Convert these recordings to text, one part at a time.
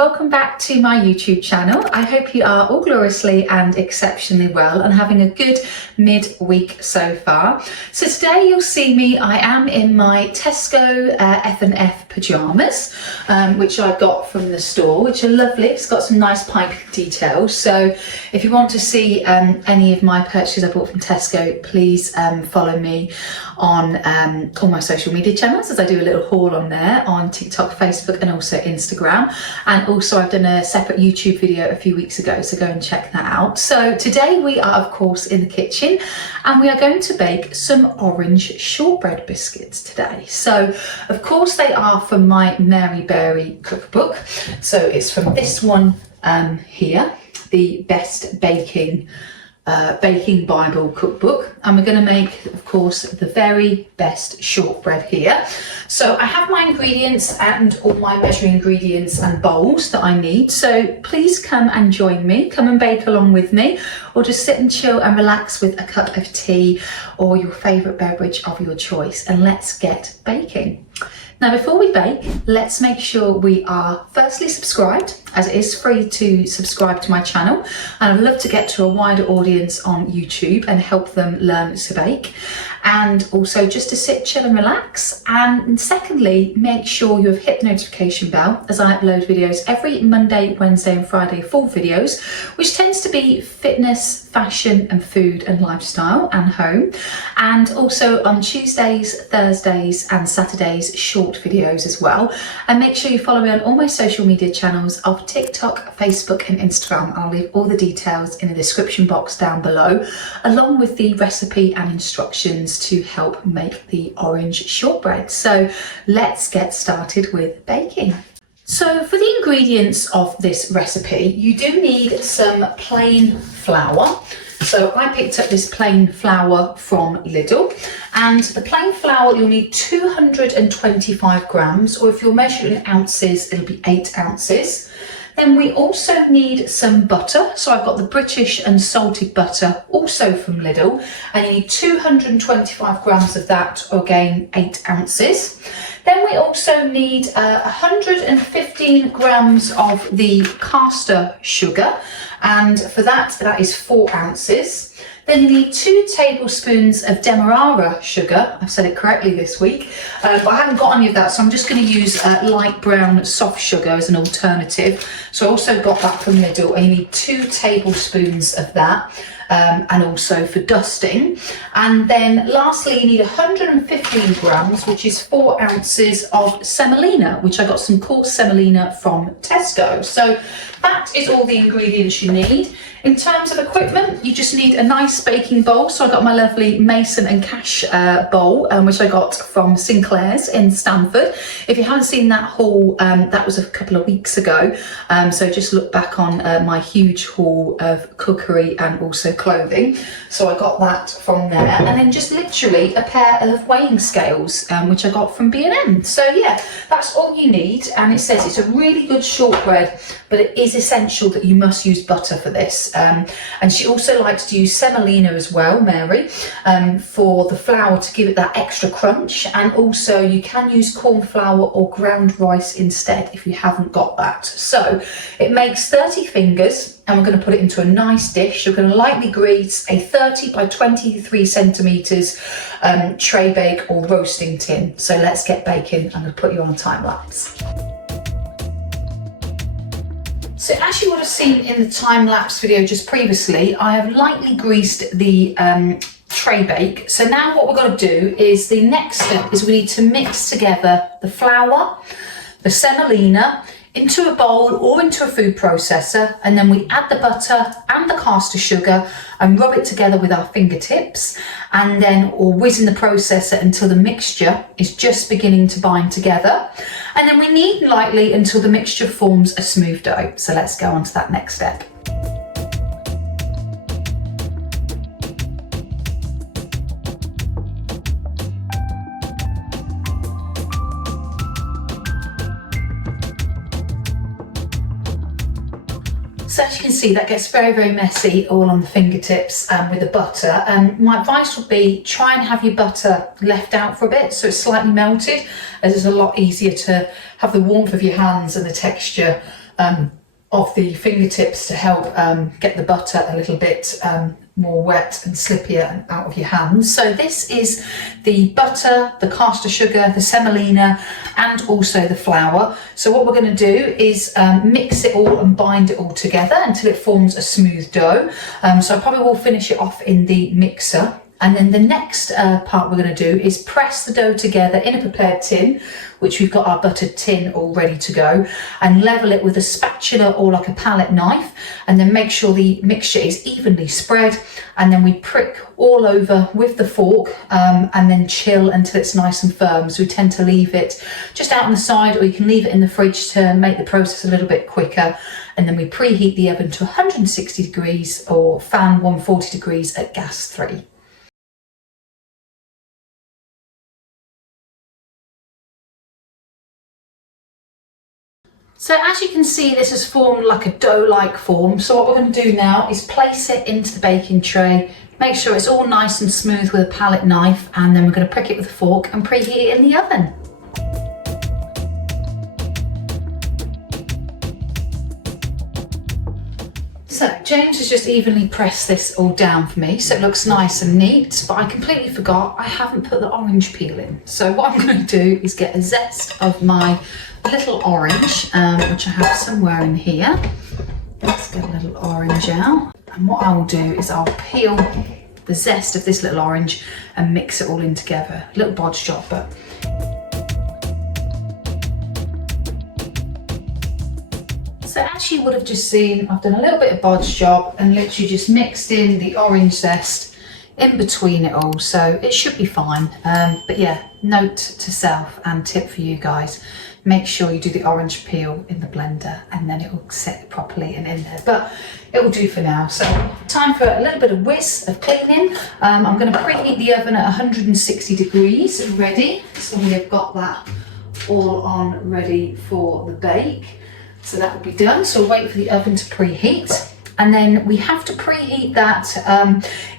welcome back to my YouTube channel. I hope you are all gloriously and exceptionally well and having a good mid-week so far. So today you'll see me, I am in my Tesco F&F pyjamas, which I got from the store, which are lovely. It's got some nice piping details. So if you want to see any of my purchases I bought from Tesco, please follow me on all my social media channels, as I do a little haul on there on TikTok, Facebook and also Instagram. And also I've done a separate YouTube video a few weeks ago, so go and check that out. So today we are of course in the kitchen and we are going to bake some orange shortbread biscuits today. So of course they are from my Mary Berry cookbook. So it's from this one here, the Best Baking Bible cookbook, and we're going to make of course the very best shortbread here. So I have my ingredients and all my measuring ingredients and bowls that I need, so please come and join me, come and bake along with me, or just sit and chill and relax with a cup of tea or your favourite beverage of your choice, and let's get baking. Now before we bake, let's make sure we are firstly subscribed, as it is free to subscribe to my channel, and I'd love to get to a wider audience on YouTube and help them learn to bake, and also just to sit, chill and relax. And secondly, make sure you have hit the notification bell, as I upload videos every Monday, Wednesday and Friday, full videos, which tends to be fitness, fashion and food and lifestyle and home, and also on Tuesdays, Thursdays and Saturdays short videos as well. And make sure you follow me on all my social media channels of TikTok, Facebook and Instagram. I'll leave all the details in the description box down below, along with the recipe and instructions to help make the orange shortbread. So let's get started with baking. So for the ingredients of this recipe, you do need some plain flour. So I picked up this plain flour from Lidl, and the plain flour you'll need 225 grams, or if you're measuring in ounces, it'll be 8 ounces. Then we also need some butter. So I've got the British and salted butter, also from Lidl, and you need 225 grams of that, or again 8 ounces. Then we also need 115 grams of the caster sugar, and for that, that is 4 ounces. Then you need 2 tablespoons of demerara sugar. I've said it correctly this week, but I haven't got any of that, so I'm just going to use light brown soft sugar as an alternative. So I also got that from Lidl, and you need 2 tablespoons of that. And also for dusting. And then lastly, you need 115 grams, which is 4 ounces of semolina, which I got some coarse semolina from Tesco. So that is all the ingredients you need. In terms of equipment, you just need a nice baking bowl. So I got my lovely Mason and Cash bowl, which I got from Sinclair's in Stamford. If you haven't seen that haul, that was a couple of weeks ago. So just look back on my huge haul of cookery and also clothing. So I got that from there, and then just literally a pair of weighing scales, which I got from B&M. So yeah, that's all you need. And it says it's a really good shortbread, but it is essential that you must use butter for this. And she also likes to use semolina as well, Mary, for the flour to give it that extra crunch. And also you can use corn flour or ground rice instead if you haven't got that. So it makes 30 fingers, and we're going to put it into a nice dish. We're going to lightly grease a 30 by 23 centimetres tray bake or roasting tin. So let's get baking. I'm going to put you on a time lapse. So as you would have seen in the time-lapse video just previously, I have lightly greased the tray bake. So now what we're going to do is the next step is we need to mix together the flour, the semolina, into a bowl or into a food processor, and then we add the butter and the caster sugar and rub it together with our fingertips, and then or whiz in the processor until the mixture is just beginning to bind together. And then we knead lightly until the mixture forms a smooth dough. So let's go on to that next step. So as you can see, that gets very, very messy all on the fingertips with the butter. My advice would be try and have your butter left out for a bit so it's slightly melted, as it's a lot easier to have the warmth of your hands and the texture of the fingertips to help get the butter a little bit more wet and slippier and out of your hands. So this is the butter, the caster sugar, the semolina, and also the flour. So what we're going to do is mix it all and bind it all together until it forms a smooth dough. So I probably will finish it off in the mixer. And then the next part we're going to do is press the dough together in a prepared tin, which we've got our buttered tin all ready to go, and level it with a spatula or like a palette knife, and then make sure the mixture is evenly spread, and then we prick all over with the fork and then chill until it's nice and firm. So we tend to leave it just out on the side, or you can leave it in the fridge to make the process a little bit quicker. And then we preheat the oven to 160 degrees or fan 140 degrees at gas 3. So as you can see, this has formed like a dough-like form. So what we're going to do now is place it into the baking tray, make sure it's all nice and smooth with a palette knife, and then we're going to prick it with a fork and preheat it in the oven. So James has just evenly pressed this all down for me, so it looks nice and neat, but I completely forgot I haven't put the orange peel in. So what I'm going to do is get a zest of my little orange, which I have somewhere in here. Let's get a little orange out. And what I will do is I'll peel the zest of this little orange and mix it all in together. A little bodge job, but so as you would have just seen, I've done a little bit of bodge job and literally just mixed in the orange zest in between it all, so it should be fine. But yeah, note to self and tip for you guys, make sure you do the orange peel in the blender and then it will set properly and in there, but it will do for now. So time for a little bit of whiz of cleaning. I'm going to preheat the oven at 160 degrees ready, so we have got that all on ready for the bake. So that will be done, so we'll wait for the oven to preheat. And then we have to preheat that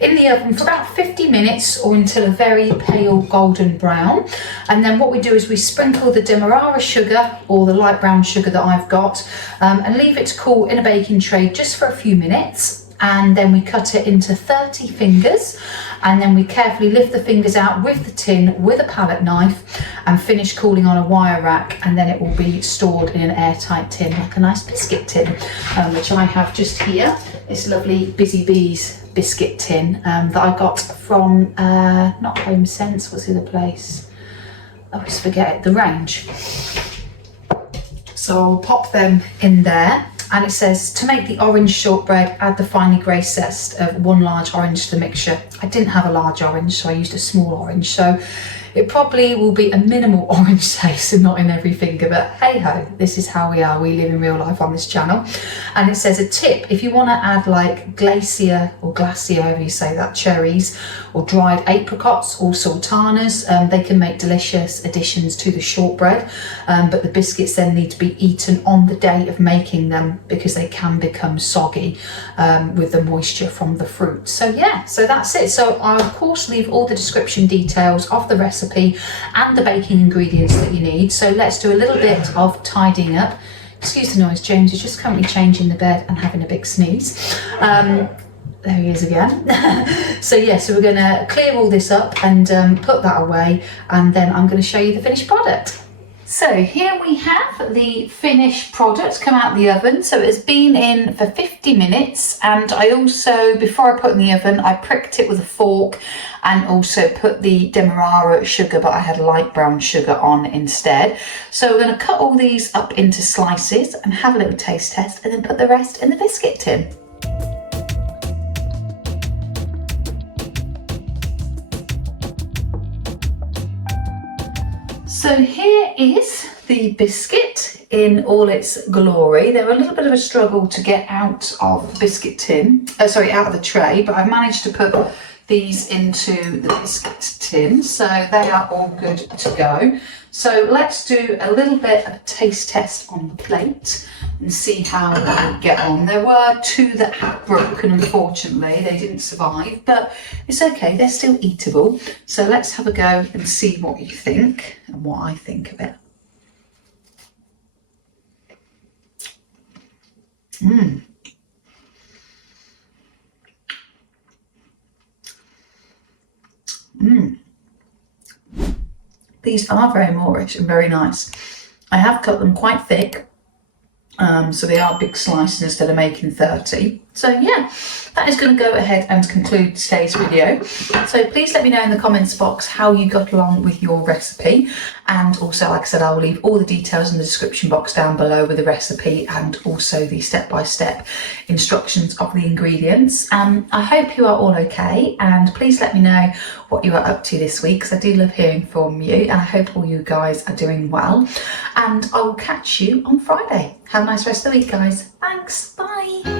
in the oven for about 50 minutes or until a very pale golden brown. And then what we do is we sprinkle the demerara sugar or the light brown sugar that I've got and leave it to cool in a baking tray just for a few minutes. And then we cut it into 30 fingers, and then we carefully lift the fingers out with the tin with a palette knife and finish cooling on a wire rack, and then it will be stored in an airtight tin like a nice biscuit tin, which I have just here. This lovely Busy Bees biscuit tin that I got from not Home Sense, what's the other place? I always forget it, The Range. So I'll pop them in there. And it says, to make the orange shortbread, add the finely graced zest of 1 large orange to the mixture. I didn't have a large orange, so I used a small orange. So it probably will be a minimal orange taste and not in every finger, but hey ho, this is how we are. We live in real life on this channel. And it says a tip, if you want to add like glacier or glacier, however you say that, cherries or dried apricots or sultanas, they can make delicious additions to the shortbread. But the biscuits then need to be eaten on the day of making them because they can become soggy with the moisture from the fruit. So yeah, so that's it. So I'll of course leave all the description details of the recipe and the baking ingredients that you need. So let's do a little bit of tidying up. Excuse the noise, James is just currently changing the bed and having a big sneeze. There he is again. So yeah, so we're going to clear all this up and put that away, and then I'm going to show you the finished product. So here we have the finished product come out of the oven. So it's been in for 50 minutes, and I also, before I put it in the oven, I pricked it with a fork and also put the demerara sugar, but I had light brown sugar on instead. So we're going to cut all these up into slices and have a little taste test, and then put the rest in the biscuit tin. So here is the biscuit in all its glory. They were a little bit of a struggle to get out of the biscuit tin, out of the tray, but I've managed to put these into the biscuit tin, so they are all good to go. So let's do a little bit of a taste test on the plate and see how they get on. There were 2 that had broken, unfortunately. They didn't survive, but it's okay, they're still eatable. So let's have a go and see what you think and what I think of it. Mmm. Mmm. These are very Moorish and very nice. I have cut them quite thick, so they are big slices instead of making 30. So yeah, that is going to go ahead and conclude today's video. So please let me know in the comments box how you got along with your recipe, and also, like I said, I will leave all the details in the description box down below with the recipe and also the step-by-step instructions of the ingredients. I hope you are all okay, and please let me know what you are up to this week, because I do love hearing from you, and I hope all you guys are doing well, and I will catch you on Friday. Have a nice rest of the week, guys. Thanks, bye.